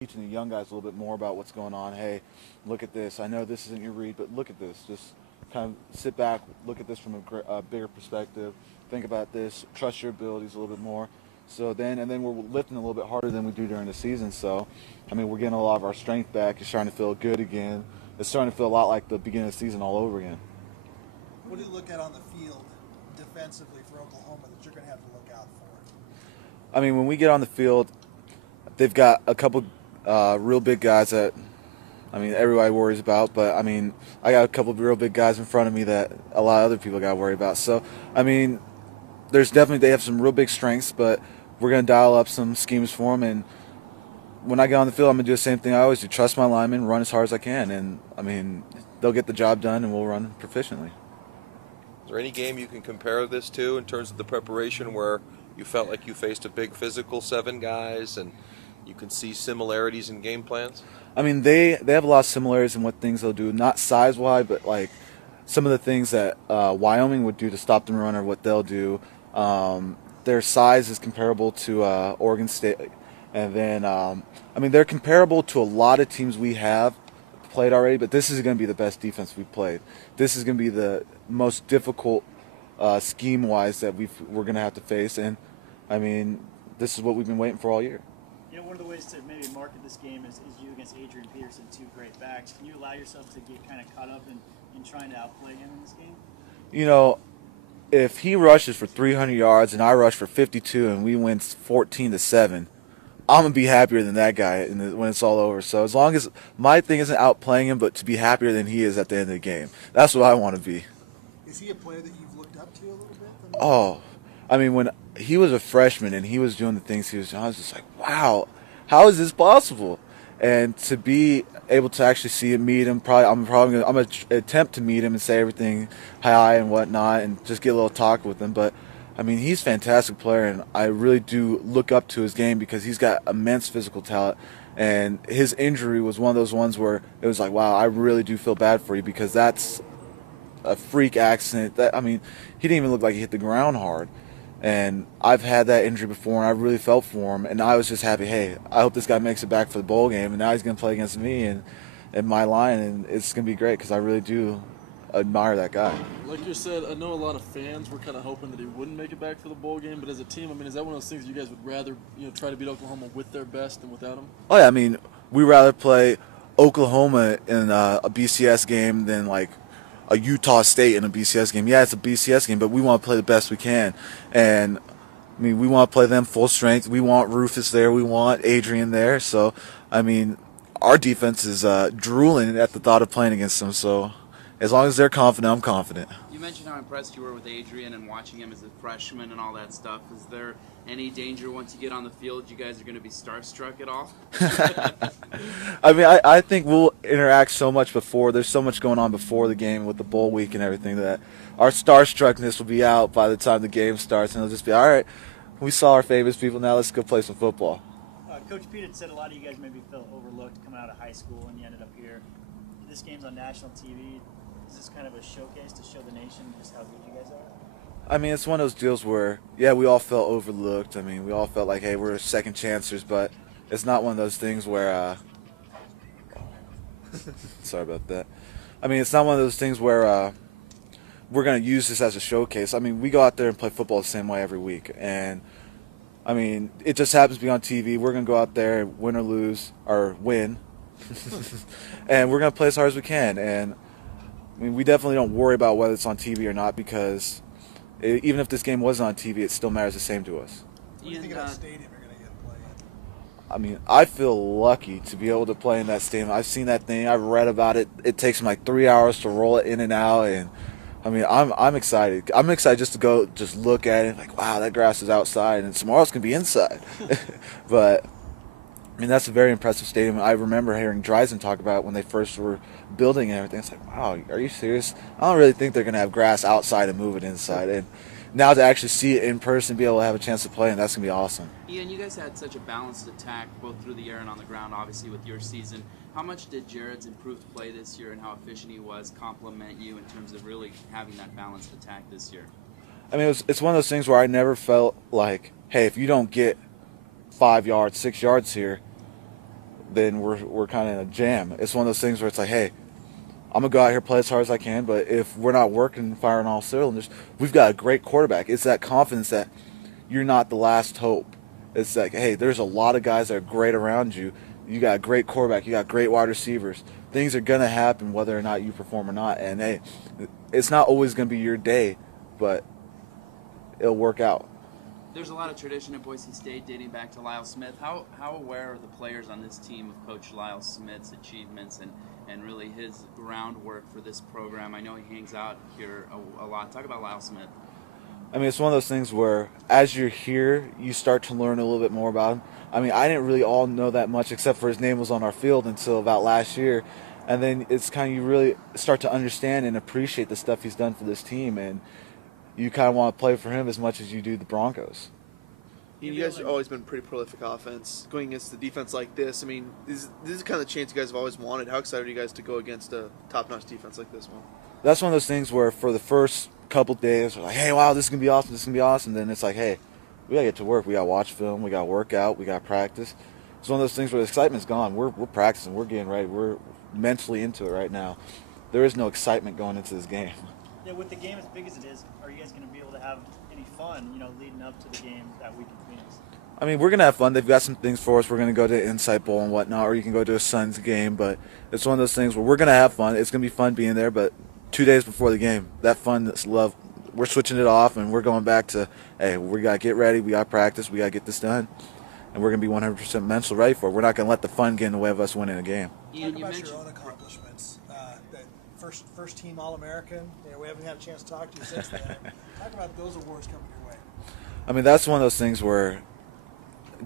teaching the young guys a little bit more about what's going on. Hey, look at this. I know this isn't your read, but look at this. Just kind of sit back, look at this from a bigger perspective. Think about this. Trust your abilities a little bit more. And then we're lifting a little bit harder than we do during the season. So, I mean, we're getting a lot of our strength back. It's starting to feel good again. It's starting to feel a lot like the beginning of the season all over again. What do you look at on the field defensively for Oklahoma that you're going to have to look out for? I mean, when we get on the field, they've got a couple real big guys that, I mean, everybody worries about. But, I mean, I got a couple of real big guys in front of me that a lot of other people got to worry about. So, I mean, they have some real big strengths, but we're going to dial up some schemes for them. And when I get on the field, I'm going to do the same thing I always do. Trust my linemen, run as hard as I can. And, I mean, they'll get the job done, and we'll run proficiently. Is there any game you can compare this to in terms of the preparation where you felt like you faced a big physical 7 guys and you can see similarities in game plans? I mean, they have a lot of similarities in what things they'll do, not size-wise, but like some of the things that Wyoming would do to stop the run or what they'll do. Their size is comparable to Oregon State. And then, I mean, they're comparable to a lot of teams we have played already, but this is going to be the best defense we've played. This is going to be the most difficult scheme-wise that we're going to have to face. And, I mean, this is what we've been waiting for all year. You know, one of the ways to maybe market this game is you against Adrian Peterson, 2 great backs. Can you allow yourself to get kind of caught up in trying to outplay him in this game? You know, if he rushes for 300 yards and I rush for 52 and we win 14-7, I'm going to be happier than that guy when it's all over. So as long as my thing isn't outplaying him, but to be happier than he is at the end of the game. That's what I want to be. Is he a player that you've looked up to a little bit? Oh, I mean, when he was a freshman and he was doing the things he was doing, I was just like, wow, how is this possible? And to be able to actually see him, meet him, I'm going to attempt to meet him and say everything hi and whatnot and just get a little talk with him. But I mean, he's a fantastic player, and I really do look up to his game because he's got immense physical talent. And his injury was one of those ones where it was like, wow, I really do feel bad for you because that's a freak accident. I mean, he didn't even look like he hit the ground hard. And I've had that injury before, and I really felt for him. And I was just happy, hey, I hope this guy makes it back for the bowl game. And now he's going to play against me and my line, and it's going to be great because I really do admire that guy. Like you said, I know a lot of fans were kind of hoping that he wouldn't make it back for the bowl game, but as a team, I mean, is that one of those things you guys would rather, try to beat Oklahoma with their best than without him? Oh yeah, I mean, we'd rather play Oklahoma in a BCS game than like a Utah State in a BCS game. Yeah, it's a BCS game, but we want to play the best we can, and I mean, we want to play them full strength. We want Rufus there. We want Adrian there. So, I mean, our defense is drooling at the thought of playing against them. So, as long as they're confident, I'm confident. You mentioned how impressed you were with Adrian and watching him as a freshman and all that stuff. Is there any danger once you get on the field you guys are going to be starstruck at all? I mean, I think we'll interact so much before. There's so much going on before the game with the bowl week and everything that our starstruckness will be out by the time the game starts. And it'll just be, all right, we saw our famous people, now let's go play some football. Coach Peterson said a lot of you guys maybe felt overlooked coming out of high school and you ended up here. This game's on national TV. Is this kind of a showcase to show the nation just how good you guys are? I mean, it's one of those deals where, yeah, we all felt overlooked. I mean, we all felt like, hey, we're second chancers, but it's not one of those things where, sorry about that. I mean, it's not one of those things where we're going to use this as a showcase. I mean, we go out there and play football the same way every week. And, I mean, it just happens to be on TV. We're going to go out there, win or lose, or win. And we're going to play as hard as we can. And, I mean, we definitely don't worry about whether it's on TV or not because even if this game wasn't on TV, it still matters the same to us. What do you think of that stadium you're going to get to play in? I mean, I feel lucky to be able to play in that stadium. I've seen that thing. I've read about it. It takes me like 3 hours to roll it in and out. And, I mean, I'm excited. I'm excited just to go just look at it. Like, wow, that grass is outside and tomorrow it's going to be inside. But, I mean, that's a very impressive stadium. I remember hearing Dreisen talk about it when they first were building and everything. It's like, wow, are you serious? I don't really think they're going to have grass outside and move it inside. And now to actually see it in person, be able to have a chance to play, and that's going to be awesome. Ian, you guys had such a balanced attack, both through the air and on the ground, obviously, with your season. How much did Jared's improved play this year and how efficient he was complement you in terms of really having that balanced attack this year? I mean, it's one of those things where I never felt like, hey, if you don't get 5 yards, 6 yards here, then we're kind of in a jam. It's one of those things where it's like, hey, I'm going to go out here, play as hard as I can, but if we're not working, firing all cylinders, we've got a great quarterback. It's that confidence that you're not the last hope. It's like, hey, there's a lot of guys that are great around you. You got a great quarterback. You got great wide receivers. Things are going to happen whether or not you perform or not. And, hey, it's not always going to be your day, but it'll work out. There's a lot of tradition at Boise State dating back to Lyle Smith. How aware are the players on this team of Coach Lyle Smith's achievements and really his groundwork for this program? I know he hangs out here a lot. Talk about Lyle Smith. I mean, it's one of those things where as you're here, you start to learn a little bit more about him. I mean, I didn't really all know that much except for his name was on our field until about last year. And then it's kind of you really start to understand and appreciate the stuff he's done for this team. And you kind of want to play for him as much as you do the Broncos. You guys have always been pretty prolific offense. Going against the defense like this, I mean, this is the kind of chance you guys have always wanted. How excited are you guys to go against a top-notch defense like this one? That's one of those things where for the first couple days, we're like, hey, wow, this is going to be awesome, this is going to be awesome. Then it's like, hey, we got to get to work. We got to watch film. We got to work out. We got to practice. It's one of those things where the excitement's gone. We're practicing. We're getting ready. We're mentally into it right now. There is no excitement going into this game. Yeah, with the game as big as it is, are you guys going to be able to have any fun, leading up to the game that week in Phoenix? I mean, we're going to have fun. They've got some things for us. We're going to go to Insight Bowl and whatnot, or you can go to a Suns game. But it's one of those things where we're going to have fun. It's going to be fun being there, but 2 days before the game, that fun, that's love, we're switching it off, and we're going back to, hey, we got to get ready. We got to practice. We got to get this done. And we're going to be 100% mental ready for it. We're not going to let the fun get in the way of us winning a game. Talk about your own accomplishments. That first team All-American. We haven't had a chance to talk to you since then. Talk about those awards coming your way. I mean, that's one of those things where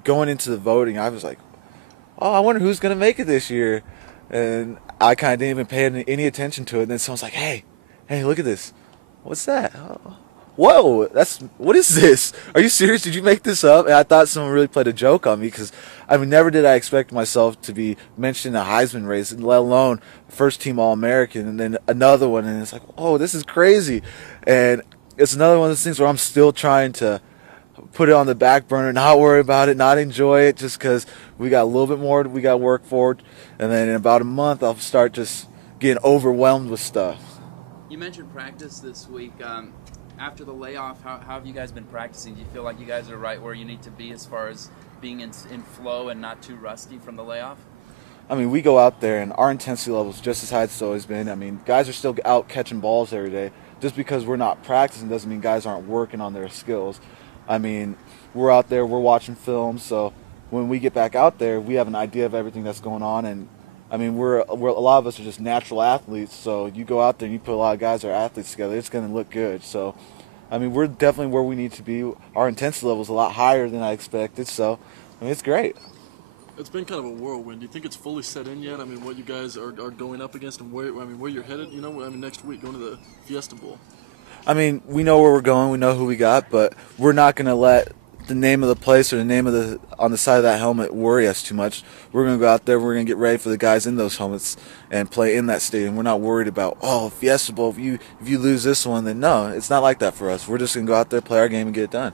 going into the voting, I was like, oh, I wonder who's going to make it this year. And I kind of didn't even pay any attention to it. And then someone's like, hey, look at this. What's that? Oh, whoa, what is this? Are you serious? Did you make this up? And I thought someone really played a joke on me because, I mean, never did I expect myself to be mentioned in a Heisman race, let alone first team All-American, and then another one. And it's like, oh, this is crazy. And it's another one of those things where I'm still trying to put it on the back burner, not worry about it, not enjoy it, just because we got a little bit more we got to work for. And then in about a month, I'll start just getting overwhelmed with stuff. You mentioned practice this week. After the layoff, how have you guys been practicing? Do you feel like you guys are right where you need to be as far as being in flow and not too rusty from the layoff? I mean, we go out there, and our intensity level is just as high as it's always been. I mean, guys are still out catching balls every day. Just because we're not practicing doesn't mean guys aren't working on their skills. I mean, we're out there, we're watching film, so when we get back out there, we have an idea of everything that's going on. And I mean, we're a lot of us are just natural athletes, so you go out there and you put a lot of guys that are athletes together, it's going to look good. So, I mean, we're definitely where we need to be. Our intensity level is a lot higher than I expected, so, I mean, it's great. It's been kind of a whirlwind. Do you think it's fully set in yet? I mean, what you guys are going up against and where you're headed, next week, going to the Fiesta Bowl? I mean, we know where we're going, we know who we got, but we're not going to let the name of the place or the name of on the side of that helmet worry us too much. We're going to go out there, we're going to get ready for the guys in those helmets and play in that stadium. We're not worried about, Fiesta Bowl, if you lose this one, then no, it's not like that for us. We're just going to go out there, play our game, and get it done.